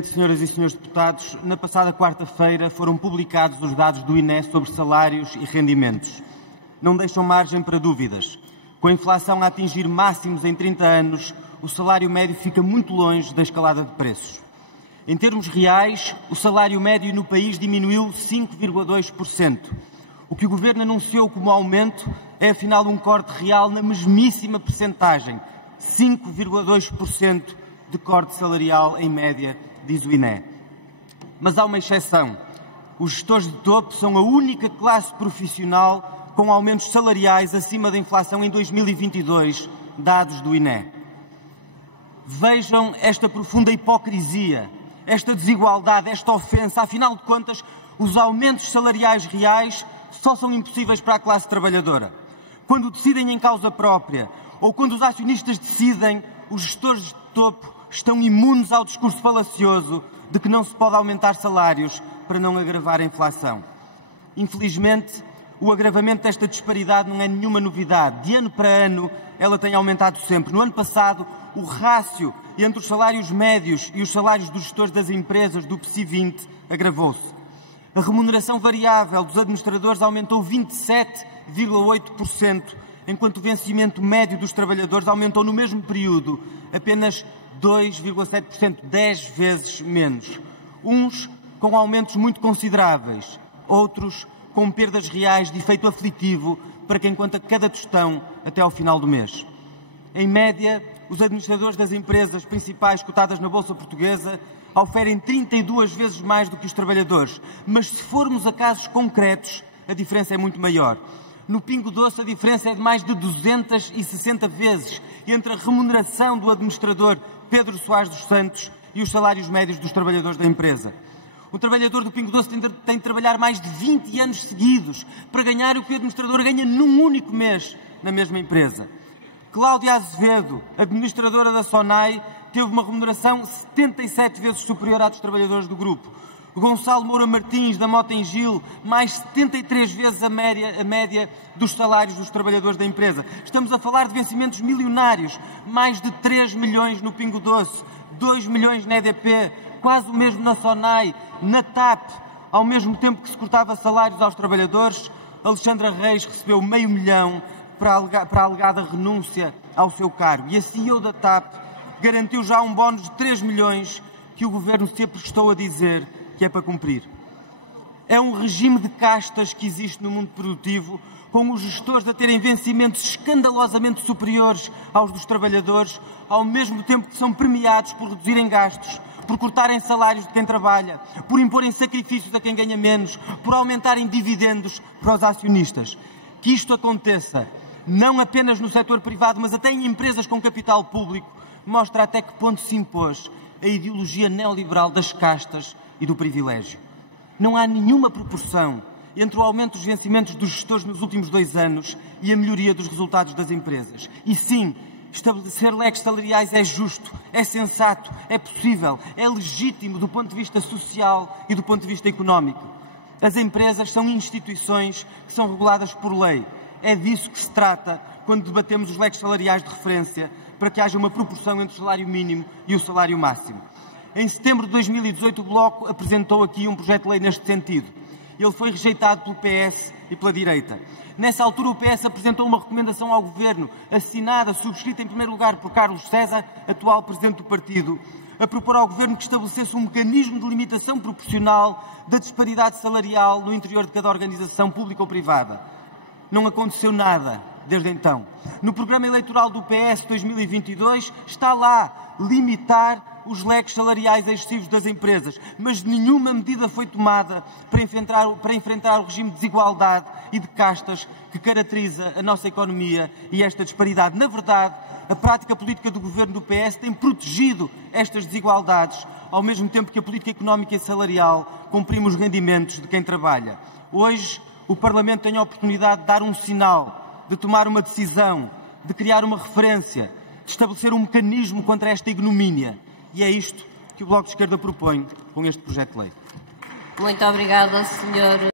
Senhoras e senhores deputados, na passada quarta-feira foram publicados os dados do INE sobre salários e rendimentos. Não deixam margem para dúvidas. Com a inflação a atingir máximos em 30 anos, o salário médio fica muito longe da escalada de preços. Em termos reais, o salário médio no país diminuiu 5,2%. O que o Governo anunciou como aumento é, afinal, um corte real na mesmíssima percentagem, 5,2% de corte salarial em média, diz o INE. Mas há uma exceção. Os gestores de topo são a única classe profissional com aumentos salariais acima da inflação em 2022, dados do INE. Vejam esta profunda hipocrisia, esta desigualdade, esta ofensa. Afinal de contas, os aumentos salariais reais só são impossíveis para a classe trabalhadora. Quando decidem em causa própria ou quando os acionistas decidem, os gestores de topo estão imunes ao discurso falacioso de que não se pode aumentar salários para não agravar a inflação. Infelizmente, o agravamento desta disparidade não é nenhuma novidade. De ano para ano, ela tem aumentado sempre. No ano passado, o rácio entre os salários médios e os salários dos gestores das empresas do PSI 20 agravou-se. A remuneração variável dos administradores aumentou 27,8%, enquanto o vencimento médio dos trabalhadores aumentou no mesmo período apenas 2,7%, 10 vezes menos. Uns com aumentos muito consideráveis, outros com perdas reais de efeito aflitivo para quem conta cada tostão até ao final do mês. Em média, os administradores das empresas principais cotadas na Bolsa Portuguesa oferem 32 vezes mais do que os trabalhadores, mas se formos a casos concretos, a diferença é muito maior. No Pingo Doce, a diferença é de mais de 260 vezes entre a remuneração do administrador Pedro Soares dos Santos e os salários médios dos trabalhadores da empresa. O trabalhador do Pingo Doce tem de trabalhar mais de 20 anos seguidos para ganhar o que o administrador ganha num único mês na mesma empresa. Cláudia Azevedo, administradora da SONAI, teve uma remuneração 77 vezes superior à dos trabalhadores do grupo. Gonçalo Moura Martins, da Mota-Engil, mais 73 vezes a média dos salários dos trabalhadores da empresa. Estamos a falar de vencimentos milionários, mais de 3 milhões no Pingo Doce, 2 milhões na EDP, quase o mesmo na SONAI, na TAP. Ao mesmo tempo que se cortava salários aos trabalhadores, Alexandra Reis recebeu $500 mil para a alegada renúncia ao seu cargo. E a CEO da TAP garantiu já um bónus de 3 milhões que o Governo se aprestou a dizer que é para cumprir. É um regime de castas que existe no mundo produtivo, com os gestores a terem vencimentos escandalosamente superiores aos dos trabalhadores, ao mesmo tempo que são premiados por reduzirem gastos, por cortarem salários de quem trabalha, por imporem sacrifícios a quem ganha menos, por aumentarem dividendos para os acionistas. Que isto aconteça, não apenas no setor privado, mas até em empresas com capital público, mostra até que ponto se impôs a ideologia neoliberal das castas e do privilégio. Não há nenhuma proporção entre o aumento dos vencimentos dos gestores nos últimos 2 anos e a melhoria dos resultados das empresas. E sim, estabelecer leques salariais é justo, é sensato, é possível, é legítimo do ponto de vista social e do ponto de vista económico. As empresas são instituições que são reguladas por lei. É disso que se trata quando debatemos os leques salariais de referência, para que haja uma proporção entre o salário mínimo e o salário máximo. Em setembro de 2018, o Bloco apresentou aqui um projeto de lei neste sentido. Ele foi rejeitado pelo PS e pela direita. Nessa altura, o PS apresentou uma recomendação ao Governo, assinada, subscrita em primeiro lugar por Carlos César, atual Presidente do partido, a propor ao Governo que estabelecesse um mecanismo de limitação proporcional da disparidade salarial no interior de cada organização pública ou privada. Não aconteceu nada desde então. No programa eleitoral do PS 2022 está lá limitar os leques salariais excessivos das empresas, mas nenhuma medida foi tomada para enfrentar o regime de desigualdade e de castas que caracteriza a nossa economia e esta disparidade. Na verdade, a prática política do Governo do PS tem protegido estas desigualdades, ao mesmo tempo que a política económica e salarial comprime os rendimentos de quem trabalha. Hoje, o Parlamento tem a oportunidade de dar um sinal, de tomar uma decisão, de criar uma referência, de estabelecer um mecanismo contra esta ignomínia. E é isto que o Bloco de Esquerda propõe com este projeto de lei. Muito obrigada, Sr.